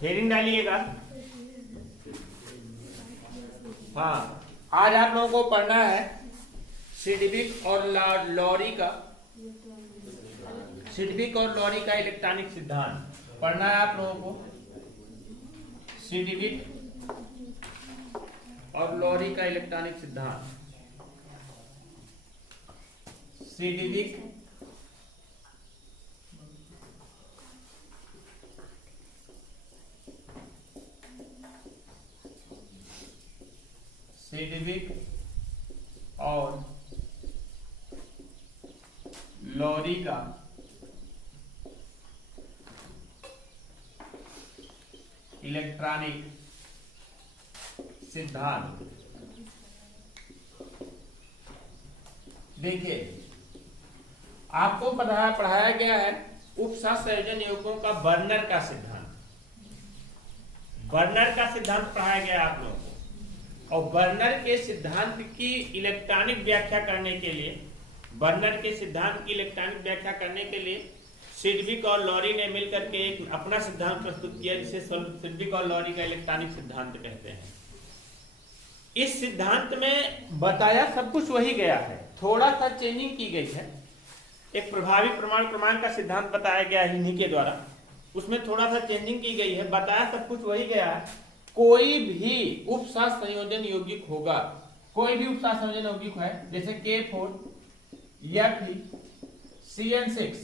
Heading डालिएगा। हाँ, आज आप लोगों को पढ़ना है सिडविक और लॉरी का इलेक्ट्रॉनिक सिद्धांत पढ़ना है आप लोगों को। सिडविक और लॉरी का इलेक्ट्रॉनिक सिद्धांत, सिडविक और लॉरी का इलेक्ट्रॉनिक सिद्धांत। देखिए, आपको पढ़ाया गया है उपसंयोजन यौगिकों का बर्नर का सिद्धांत। बर्नर का सिद्धांत पढ़ाया गया आप लोगों को, और बर्नर के सिद्धांत की इलेक्ट्रॉनिक व्याख्या करने के लिए सिडविक और लॉरी ने मिलकर के एक अपना सिद्धांत प्रस्तुत किया, जिसे सिडविक और लॉरी का इलेक्ट्रॉनिक सिद्धांत कहते हैं। इस सिद्धांत में बताया सब कुछ वही गया है, थोड़ा सा चेंजिंग की गई है। एक प्रभावी प्रमाण क्रमांक का सिद्धांत बताया गया है इन्हीं के द्वारा, उसमें थोड़ा सा चेंजिंग की गई है, बताया सब कुछ वही गया है। कोई भी उपसंयोजन यौगिक होगा, कोई भी उपसंयोजन यौगिक है, जैसे K4 या CN6,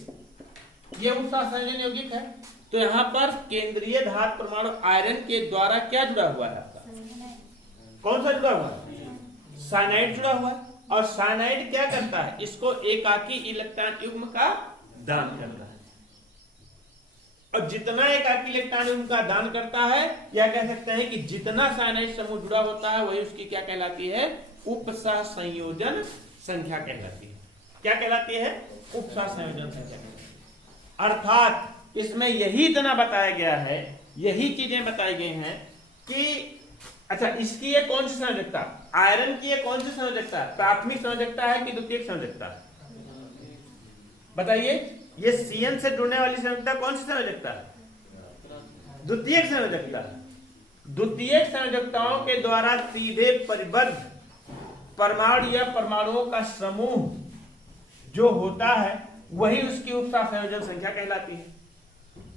ये उपसंयोजन यौगिक है। तो यहाँ पर केंद्रीय धातु परमाणु आयरन के द्वारा क्या जुड़ा हुआ है आपका? कौन सा जुड़ा हुआ है? साइनाइड जुड़ा हुआ है। और साइनाइड क्या करता है? इसको एकाकी इलेक्ट्रॉन युग्म का दान करता है। और जितना एकाकी इलेक्ट्रॉन युग्म का दान करता है, या कह सकते हैं कि जितना साइनाइड समूह जुड़ा होता है, वही उसकी क्या कहलाती है? उपसंयोजन संख्या कहलाती है। क्या कहलाती है? उपसंयोजन संख्या। अर्थात इसमें यही इतना बताया गया है, यही चीजें बताई गई हैं कि अच्छा, इसकी ये कौन सी संयोजकता? आयरन की ये कौन सी संयोजकता है? प्राथमिक संयोजकता है कि द्वितीयक संयोजकता है? बताइए, ये CN से जुड़ने वाली संयोजकता कौन सी संयोजकता है? द्वितीयक संयोजकता। द्वितीयक संयोजकताओं के द्वारा सीधे परिबद्ध परमाणु या परमाणुओं का समूह जो होता है, वही उसकी उपसंयोजन संख्या कहलाती है।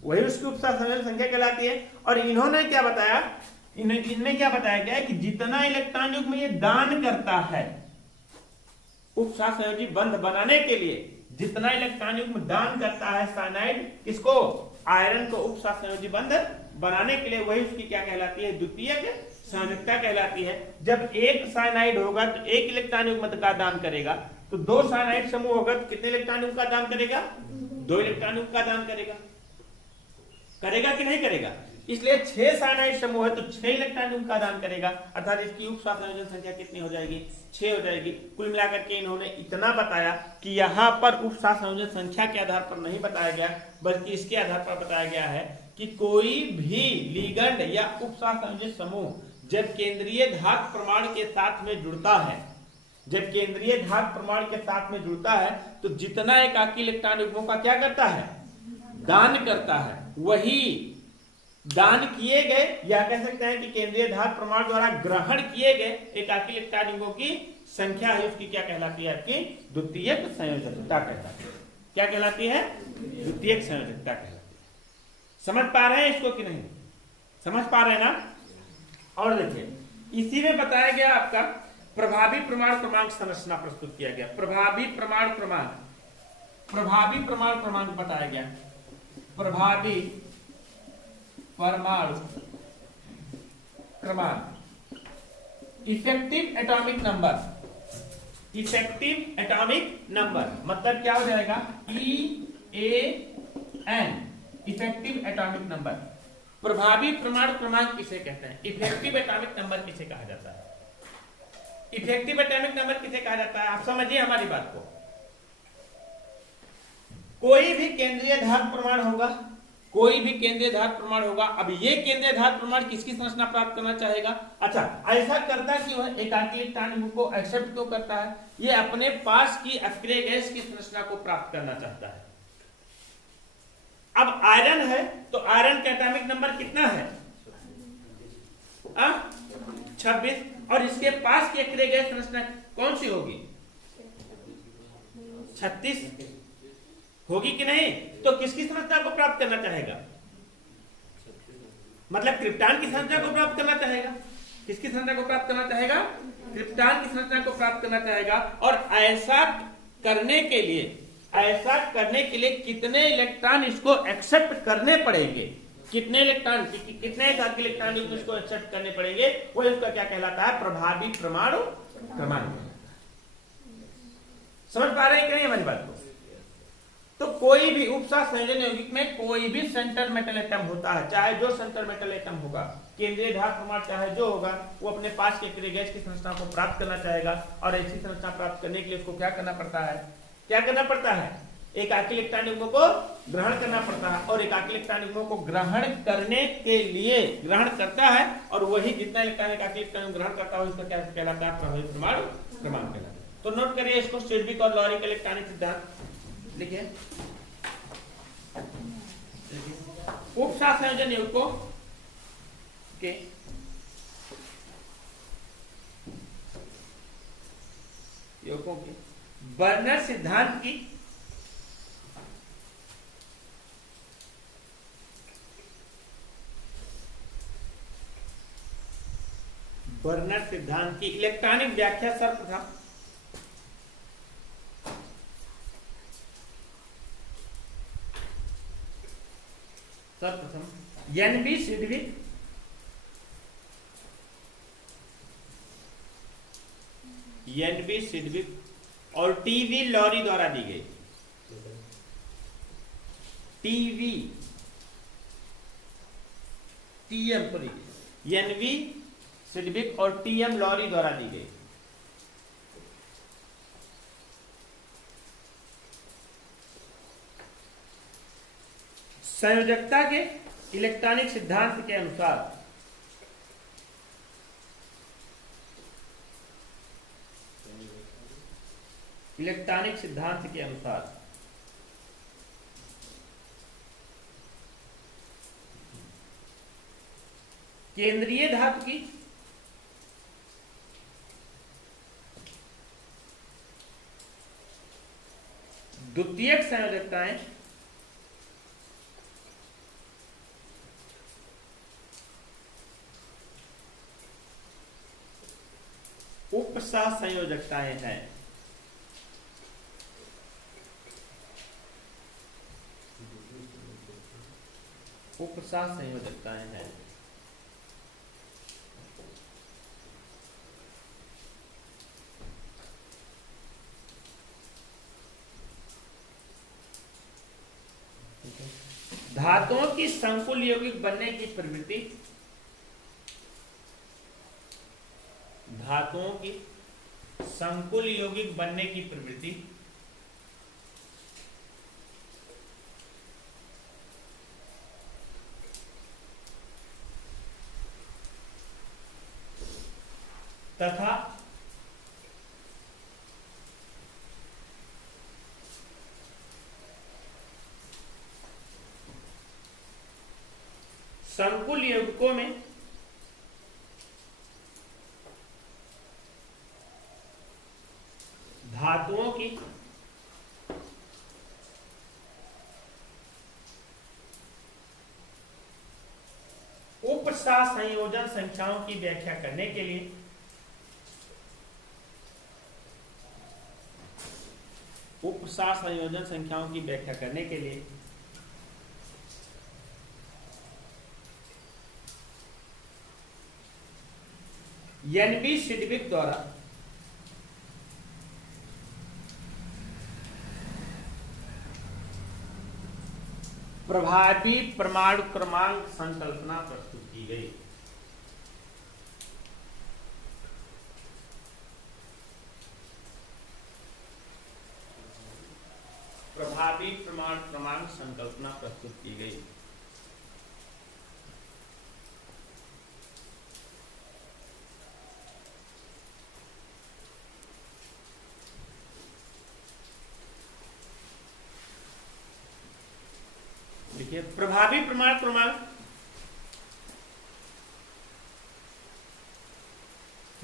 वही उसकी उपसंयोजन संख्या कहलाती है। और इन्होंने क्या बताया? इनमें क्या बताया गया है कि जितना इलेक्ट्रॉन युग्म ये दान करता है उपसंयोजी बंध बनाने के लिए, जितना इलेक्ट्रॉन युग्म दान करता है साइनाइड, किसको? आयरन को उपसंयोजी बंध बनाने के लिए, वही उसकी क्या कहलाती है? द्वितीयक संयोजकता कहलाती है। जब एक साइनाइड होगा तो एक इलेक्ट्रॉन युग्म का दान करेगा, तो दो साइनाइड समूह होगा तो कितने इलेक्ट्रॉन युग्म का दान करेगा? 2 इलेक्ट्रॉन युग्म का दान करेगा। करेगा कि नहीं करेगा? इसलिए 6 साइनाइड समूह है तो 6 इलेक्ट्रॉन युग्म का दान करेगा, अर्थात इसकी उपसंयोजन संख्या कितनी हो जाएगी? 6 हो जाएगी। कुल मिलाकर के इन्होंने इतना बताया कि यहाँ पर उपसंयोजन संख्या के आधार पर नहीं बताया गया, बल्कि इसके आधार पर बताया गया है कि कोई भी लिगैंड या उपसंयोजन समूह जब केंद्रीय धातु परमाणु के साथ में जुड़ता है, तो जितना एकाकी इलेक्ट्रॉन युग्मों का क्या करता है? दान करता है। वही दान किए गए, या कह सकते हैं कि केंद्रीय धातु परमाणु द्वारा ग्रहण किए गए एकाकी इलेक्ट्रॉन युग्मों की संख्या है, उसकी क्या कहलाती है? आपकी द्वितीयक संयोजकता कहलाती है। क्या कहलाती है? द्वितीयक संयोजकता कहलाती है। समझ पा रहे हैं इसको कि नहीं? समझ पा रहे हैं ना? और देखिए, इसी में बताया गया आपका प्रभावी प्रमाण क्रमांक संरचना प्रस्तुत किया गया। प्रभावी प्रमाण क्रमांक बताया गया। प्रभावी परमाणु क्रमांक, इफेक्टिव एटॉमिक नंबर मतलब क्या हो जाएगा? EAN, effective atomic number. प्रभावी परमाणु क्रमांक किसे कहते हैं? इफेक्टिव एटॉमिक नंबर किसे कहा जाता है? इफेक्टिव एटॉमिक नंबर किसे कहा जाता है? आप समझिए हमारी बात को। कोई भी केंद्रीय धातु परमाणु होगा, अब ये केंद्रीय धातु परमाणु किसकी संरचना प्राप्त करना चाहेगा? अच्छा, ऐसा करता क्यों है? एकाकी इलेक्ट्रॉन युग्म को एक्सेप्ट क्यों करता है? ये अपने पास की अक्रिय गैस की संरचना को प्राप्त करना चाहता है। अब आयरन है तो आयरन का एटॉमिक नंबर कितना है? 26। और इसके पास की अक्रिय गैस संरचना कौन सी होगी? 36 होगी कि नहीं? तो किसकी संरचना को प्राप्त करना चाहेगा? मतलब क्रिप्टॉन की संरचना को प्राप्त करना चाहेगा। किसकी संरचना को प्राप्त करना चाहेगा? क्रिप्टॉन की संरचना को प्राप्त करना चाहेगा। और ऐसा करने के लिए कितने इलेक्ट्रॉन इसको एक्सेप्ट करने पड़ेंगे? कितने इलेक्ट्रॉन, कितने इलेक्ट्रॉन इसको एक्सेप्ट करने पड़ेंगे? वो इसका क्या कहलाता है? प्रभावी परमाणु क्रमांक। समझ पा रहे हैं कि नहीं हमारी बात को? तो कोई भी उपसा संयोजन यौगिक में कोई भी सेंटर मेटल एटम होता है, चाहे जो सेंटर मेटल एटम होगा, केंद्रीय धातु परमाणु चाहे जो होगा, वो अपने पास के अक्रिय गैस की संरचना को प्राप्त करना चाहेगा। और ऐसी संरचना प्राप्त करने के लिए उसको क्या करना पड़ता है? क्या करना पड़ता है? एकाकी इलेक्ट्रॉन युग्मों को ग्रहण करना पड़ता है। और एकाकी इलेक्ट्रॉन युग्मों को ग्रहण करने के लिए ग्रहण करता है, और वही जितना इलेक्ट्रॉन एकाकी इलेक्ट्रॉन ग्रहण करता है उसका क्या कहलाता है? प्रभावी परमाणु क्रमांक कहलाता है। तो नोट करिए इसको, सिडविक और लॉरी का इलेक्ट्रॉनिक सिद्धांत लिखिए। उपसा संयोजन यौगिकों के बर्नर सिद्धांत की इलेक्ट्रॉनिक व्याख्या सर्वप्रथम एनबी सिडविक और टीवी लॉरी द्वारा दी गई। एनवी सिडविक और टीएम लॉरी द्वारा दी गई। संयोजकता के इलेक्ट्रॉनिक सिद्धांत के अनुसार केंद्रीय धातु की द्वितीयक संयोजकताएं उपसह संयोजकताएं हैं। उपसह संयोजकताएं हैं। धातुओं की संकुल यौगिक बनने की प्रवृत्ति, धातुओं की संकुल यौगिक बनने की प्रवृत्ति तथा संकुल यौगिकों में धातुओं की उपसह संयोजन संख्याओं की व्याख्या करने के लिए उपसह संयोजन संख्याओं की व्याख्या करने के लिए एनबी सिडविक द्वारा प्रभावी परमाणु क्रमांक संकल्पना प्रस्तुत की गई। प्रभावी परमाणु क्रमांक संकल्पना प्रस्तुत की गई। देखिए प्रभावी प्रमाण क्रमांक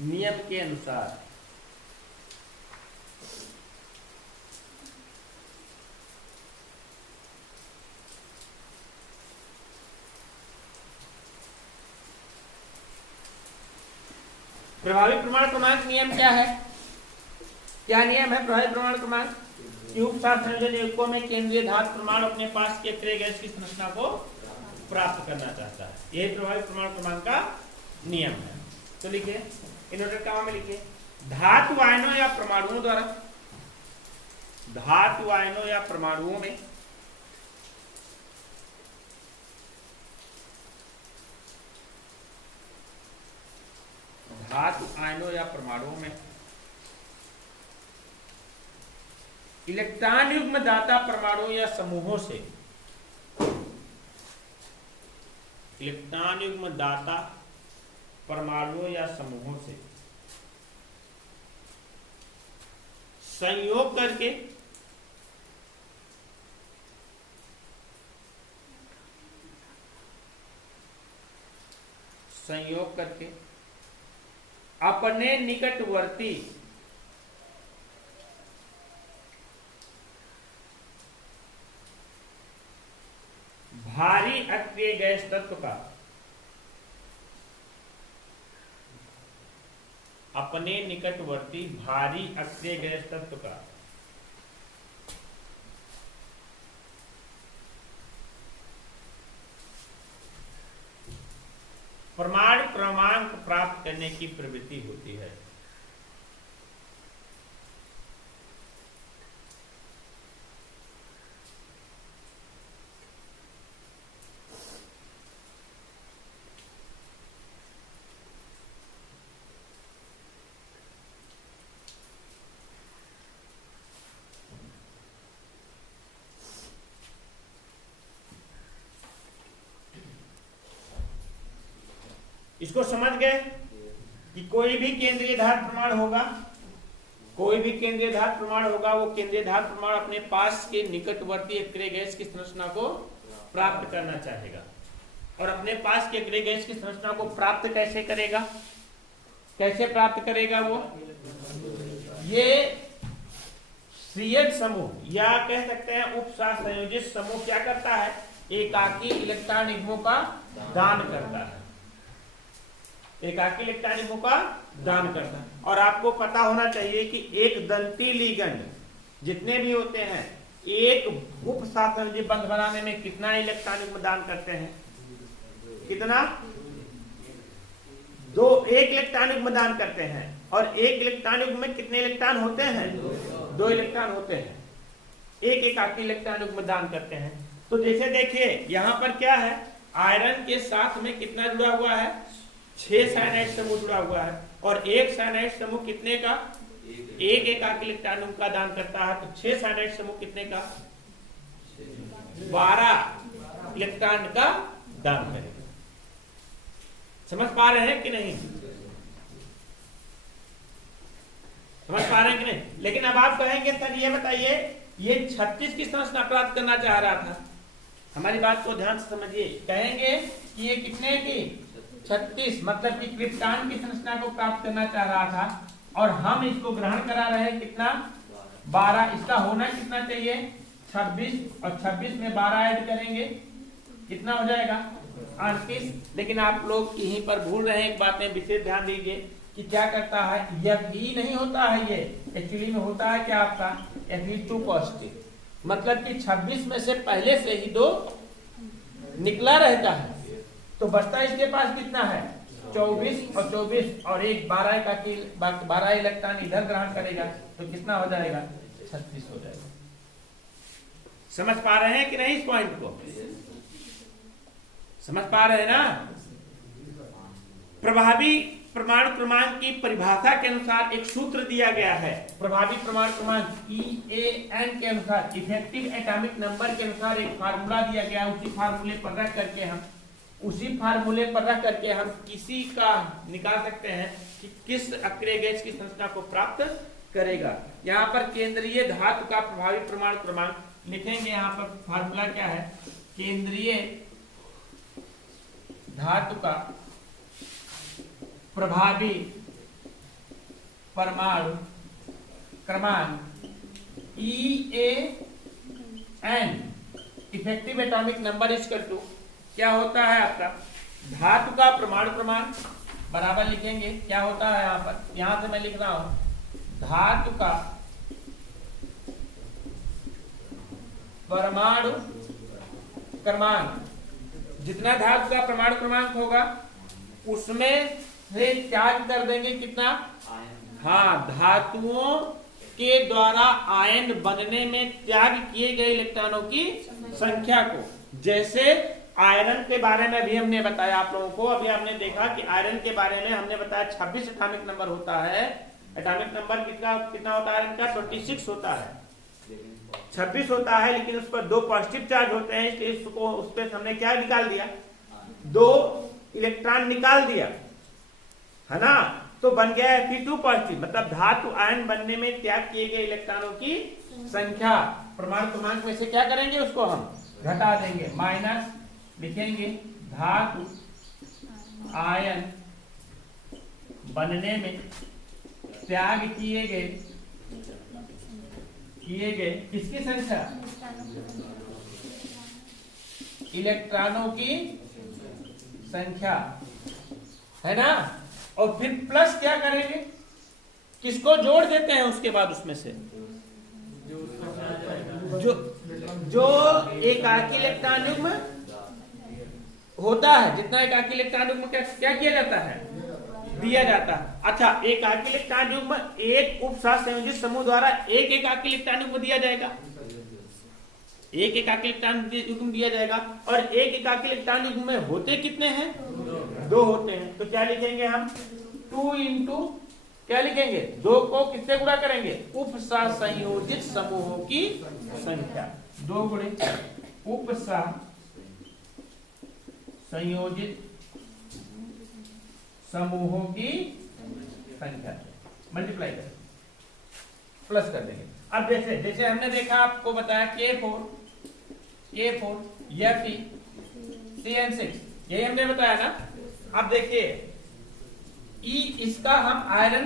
नियम के अनुसार प्रभावी प्रमाण क्रमांक नियम क्या है? क्या नियम है प्रभावी प्रमाण क्रमांक? क्यूब सात संयोजन युग्मों में केंद्रीय धातु प्रमाण अपने पास के अक्रिय गैस की संरचना को प्राप्त करना चाहता है। यही प्रभावी प्रमाण क्रमांक का नियम है। तो लिखिए इन्वर्टेड कॉमा में लिखिए, धातु आयनों या परमाणुओं द्वारा, धातु आयनों या परमाणुओं में धातु आयनों या परमाणुओं में इलेक्ट्रॉन युग्म दाता परमाणु या समूहों से, इलेक्ट्रॉन युग्म दाता परमाणुओं या समूहों से संयोग करके अपने निकटवर्ती भारी अक्रिय गैस तत्व का, अपने निकटवर्ती भारी अक्रिय गैस तत्व का प्रमाण क्रमांक प्राप्त करने की प्रवृत्ति होती है। इसको समझ गए कि कोई भी केंद्रीय धातु प्रमाण होगा, कोई भी केंद्रीय धातु प्रमाण होगा, वो केंद्रीय धातु प्रमाण अपने पास के निकटवर्ती अक्रिय गैस की संरचना को प्राप्त करना चाहेगा। और अपने पास के अक्रिय गैस की संरचना को प्राप्त कैसे करेगा? कैसे प्राप्त करेगा? वो ये CH समूह या कह सकते हैं उपसाथ संयोजित समूह क्या करता है? एकाकी इलेक्ट्रॉन युग्मों का दान करता है, एकाकी इलेक्ट्रॉन युग्मों का दान करता है। और आपको पता होना चाहिए कि एक दंती लिगेंड जितने भी होते हैं, एक उपसाथ संयोजित बंध बनाने में कितना इलेक्ट्रॉन युग्म दान करते हैं? कितना? एक इलेक्ट्रॉन युग्म दान करते हैं। और एक इलेक्ट्रॉन युग्म में कितने इलेक्ट्रॉन होते हैं? 2 इलेक्ट्रॉन होते हैं। एक एकाकी इलेक्ट्रॉन युग्म दान करते हैं। तो जैसे देखिए यहां पर क्या है, आयरन के साथ में कितना जुड़ा हुआ है? 6 साइनाइड समूह जुड़ा हुआ है। और एक साइनाइड समूह कितने का? एक एकाकी इलेक्ट्रॉन युग्म का दान करता है। तो 6 साइनाइड समूह कितने का? 12 इलेक्ट्रॉन का दान करेगा। समझ पा रहे हैं कि नहीं? समझ पा रहे हैं कि नहीं? लेकिन अब आप कहेंगे सर ये बताइए, ये 36 की संरचना प्राप्त करना चाह रहा था। हमारी बात को ध्यान से समझिए। कहेंगे कि ये कितने की? 36, मतलब कि क्रिप्टॉन की संरचना को प्राप्त करना चाह रहा था। और हम इसको ग्रहण करा रहे हैं कितना? 12। इसका होना कितना चाहिए? 26। और 26 में 12 ऐड करेंगे, कितना हो जाएगा? 38। लेकिन आप लोग यहीं पर भूल रहे हैं एक बात में विशेष ध्यान दीजिए कि क्या करता है, यह भी नहीं होता है, ये एक्चुअली में होता है क्या आपका? Fe2 पॉजिटिव, मतलब कि 26 में से पहले से ही 2 निकला रहता है। तो बचता इसके पास कितना है? 24 और 24 और एक 12 का 12 इलेक्ट्रॉन इधर ग्रहण करेगा, तो कितना हो जाएगा? 36 हो जाएगा। समझ पा रहे हैं कि नहीं? इस पॉइंट को समझ पा रहे हैं ना? प्रभावी प्रमाण क्रमांक की परिभाषा के अनुसार एक सूत्र दिया गया है। प्रभावी प्रमाण क्रमांक EAN के अनुसार, इफेक्टिव एटॉमिक नंबर के अनुसार एक फार्मूला दिया गया। उसी फार्मूले पर रख करके हम किसी का निकाल सकते हैं कि किस अक्रिय गैस की संरचना को प्राप्त करेगा। यहाँ पर केंद्रीय धातु का प्रभावी प्रमाण क्रमांक लिखेंगे। यहाँ पर फार्मूला क्या है? केंद्रीय धातु का प्रभावी परमाणु क्रमांक EAN effective atomic number equal to क्या होता है आपका धातु का परमाणु क्रमांक बराबर लिखेंगे क्या होता है यहां पर, यहां से मैं लिख रहा हूं धातु का परमाणु क्रमांक, जितना धातु का परमाणु क्रमांक होगा उसमें से त्याग कर देंगे कितना, हाँ धातुओं के द्वारा आयन बनने में त्याग किए गए इलेक्ट्रॉनों की संख्या को। जैसे आयरन के बारे में भी हमने बताया आप लोगों को, अभी हमने देखा कि आयरन के बारे में हमने बताया 26 एटॉमिक नंबर होता है। एटॉमिक नंबर कितना होता है आयरन का, 26 होता है, 26 होता है, लेकिन उस पर 2 पॉजिटिव चार्ज होते हैं, इसलिए इसको उस पर हमने क्या निकाल दिया, 2 इलेक्ट्रॉन निकाल दिया, है ना, तो बन गया Fe2 पॉजिटिव, मतलब धातु आयन बनने में त्याग किए गए इलेक्ट्रॉनों की संख्या परमाणु क्रमांक में से क्या करेंगे, उसको हम घटा देंगे, माइनस लिखेंगे धातु आयन बनने में त्याग किए गए किसकी संख्या, इलेक्ट्रॉनों की संख्या, है ना। और फिर प्लस क्या करेंगे, किसको जोड़ देते हैं उसके बाद उसमें से जो एकाकी इलेक्ट्रॉन युग्म होता है, जितना एकाकी इलेक्ट्रॉन युग्म क्या किया जाता है, दिया जाता है। अच्छा, एकाकी इलेक्ट्रॉन युग्म एक उपसहसंयोजित समूह द्वारा एक एकाकी इलेक्ट्रॉन युग्म दिया जाएगा, एक एकाकी इलेक्ट्रॉन युग्म दिया जाएगा, और एक एकाकी इलेक्ट्रॉन युग्म में होते कितने हैं, 2 होते हैं। तो क्या लिखेंगे हम, 2 इंटू क्या लिखेंगे, 2 को किससे गुणा करेंगे, उपसहसंयोजित समूहों की संख्या, 2 गुणे उपसहसंयोजित समूहों की संख्या, मल्टीप्लाई कर प्लस कर देंगे। अब जैसे हमने देखा, आपको बताया K4 Fe CN6, यही हमने बताया ना। अब देखिए इसका हम आयरन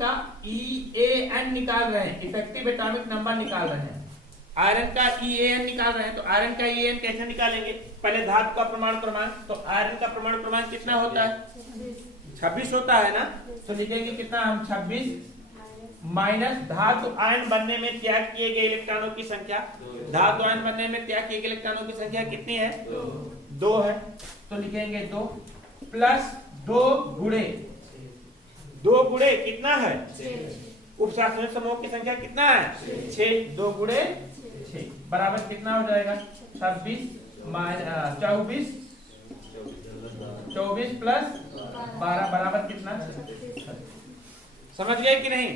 का EAN निकाल रहे हैं, इफेक्टिव एटॉमिक नंबर निकाल रहे हैं, आयरन का EAN निकाल रहे हैं। तो आयरन का EAN कैसे निकालेंगे, पहले धातु का परमाणु क्रमांक, तो आयरन का परमाणु क्रमांक कितना होता है, 26 होता है ना। तो लिखेंगे कितना हम, 26 माइनस धातु आयन बनने में त्याग किए गए इलेक्ट्रॉनों की संख्या, धातु आयन बनने में त्याग किए गए इलेक्ट्रॉनों की संख्या कितनी है, 2 है। तो लिखेंगे 2 प्लस 2 गुणे कितना है, उपसहसंयोजित समूह की संख्या कितना है, 6, 2 गुणे 6 बराबर कितना हो जाएगा, 26 24 प्लस 12 बराबर कितना, समझ गए कि नहीं।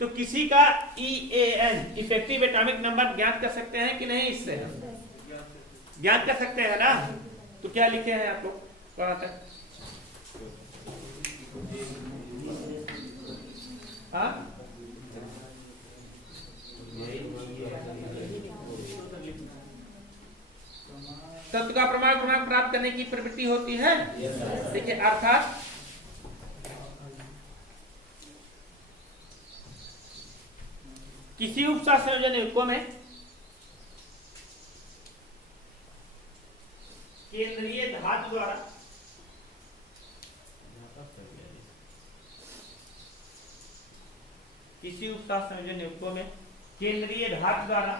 तो किसी का EAN इफेक्टिव एटॉमिक नंबर ज्ञात कर सकते हैं कि नहीं, इससे ज्ञात कर सकते हैं ना। तो क्या लिखे हैं आप लोग, कहां तक, हाँ तत्व का परमाणु क्रमांक प्राप्त करने की प्रवृत्ति होती है, देखिए अर्थात किसी उपसहसंयोजन युग्म में केंद्रीय धातु द्वारा किसी उपसहसंयोजन युग्म में केंद्रीय धातु द्वारा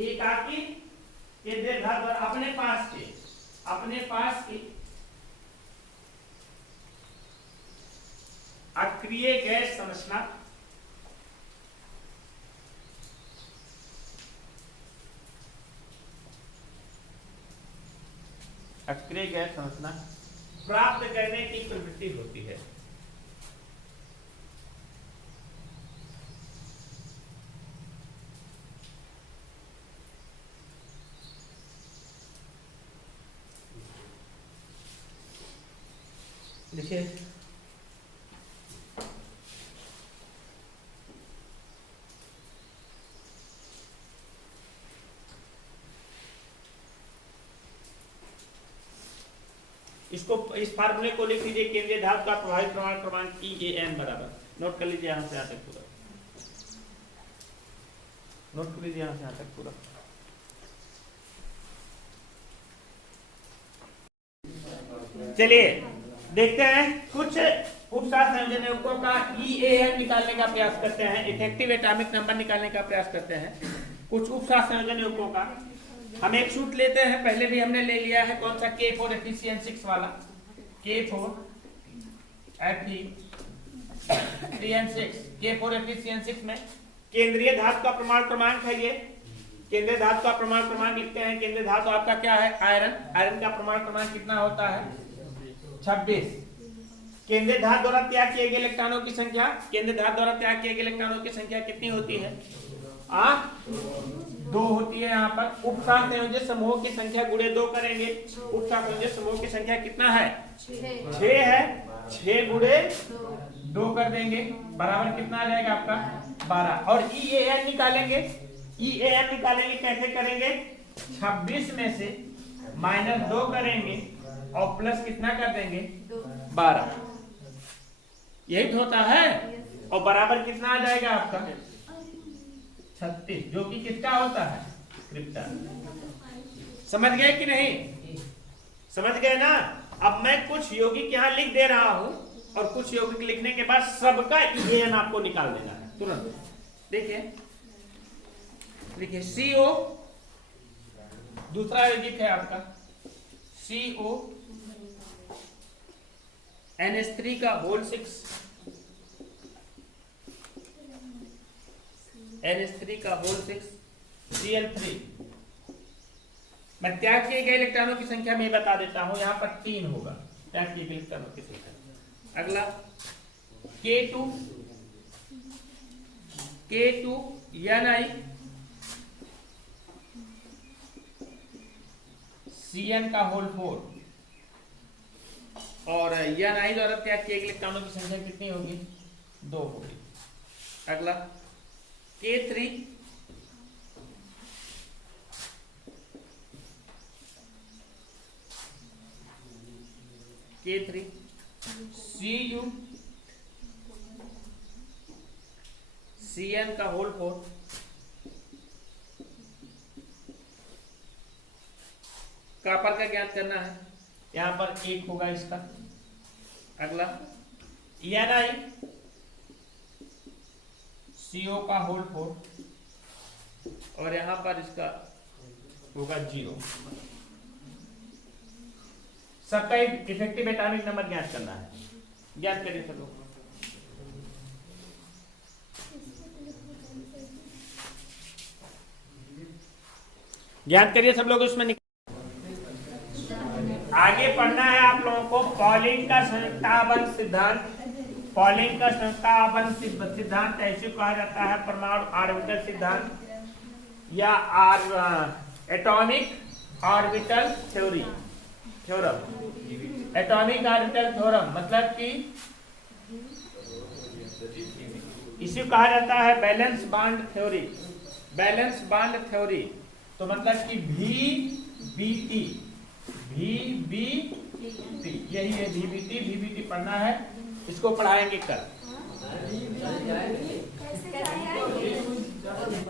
एकाकी केंद्रीय धातु द्वारा अपने पास के अक्रिय गैस संरचना प्राप्त करने की प्रवृत्ति होती है। देखिए इस फार्मूले को लिख लीजिए, केंद्रीय धातु का प्रभावी प्रमाण क्रमांक EAN बराबर, नोट कर लीजिए यहां से यहां तक पूरा, नोट कर लीजिए यहां से यहां तक पूरा। चलिए देखते हैं कुछ उपसार संयोजनों का EAN निकालने का प्रयास करते हैं, इफेक्टिव एटॉमिक नंबर निकालने का प्रयास करते हैं। कुछ उपसार संयोजनों का हम एक सूत्र लेते हैं, पहले भी हमने ले लिया है, कौन सा, K4 Fe3N6 वाला, K4 Fe3N6, K4 Fe3N6 में केंद्रीय धातु का प्रमाण क्रमांक है ये, केंद्रीय धातु का प्रमाण क्रमांक लिखते हैं। केंद्रीय धातु आपका क्या है, आयरन, आयरन का प्रमाण क्रमांक कितना होता है, 26। केंद्रीय धातु द्वारा त्याग किए गए इलेक्ट्रॉनों की संख्या, केंद्रीय धातु द्वारा त्याग किए गए इलेक्ट्रॉनों की संख्या कितनी होती है, 2 होती है। यहाँ पर उपसार संयोजक समूह की संख्या गुणे 2 करेंगे, उपसार संयोजक समूह की संख्या कितना है, 6 है, 6 गुणे 2 कर देंगे, बराबर कितना आ जाएगा आपका 12। और EAN निकालेंगे, EAN निकालेंगे कैसे करेंगे, 26 में से -2 करेंगे और प्लस कितना कर देंगे 12, यही तो होता है, और बराबर कितना आ जाएगा आपका 36, जो कि किसका होता है, क्रिप्टन। समझ गए कि नहीं, समझ गए ना। अब मैं कुछ यौगिक यहाँ लिख दे रहा हूं और कुछ यौगिक लिखने के बाद सबका EAN आपको निकाल देना है तुरंत। देखिए देखिए CO दूसरा यौगिक है आपका, CO NH3 का होल 6, NH3 का होल 6, Cl3। मैं त्याग किए गए इलेक्ट्रॉनों की संख्या में बता देता हूं, यहां पर 3 होगा त्याग किए गए इलेक्ट्रॉनों की संख्या। अगला K2 Ni Cn का होल 4, और Ni द्वारा त्याग किए गए इलेक्ट्रॉनों की संख्या कितनी होगी, 2 होगी। अगला K3 Cu Cn का होल 4, कॉपर का ज्ञात करना है, यहां पर 1 होगा इसका। अगला Ni CO का होल 4, और यहां पर इसका होगा 0। सबका इफेक्टिव एटॉमिक नंबर ज्ञात करना है, ज्ञात करिए सब लोग। ज्ञात करिए सब लोग, उसमें आगे पढ़ना है आप लोगों को पॉलिंग का संयुक्ताबंध सिद्धांत। पॉलिंग का संयुक्ताबंध सिद्धांत ऐसे कहा जाता है परमाणु ऑर्बिटल सिद्धांत या atomic orbital theorem. Atomic orbital theorem मतलब कि इसे कहा जाता है valence bond theory. Valence bond theory तो मतलब कि VBT यही है VBT पढ़ना है, इसको पढ़ाएंगे कल।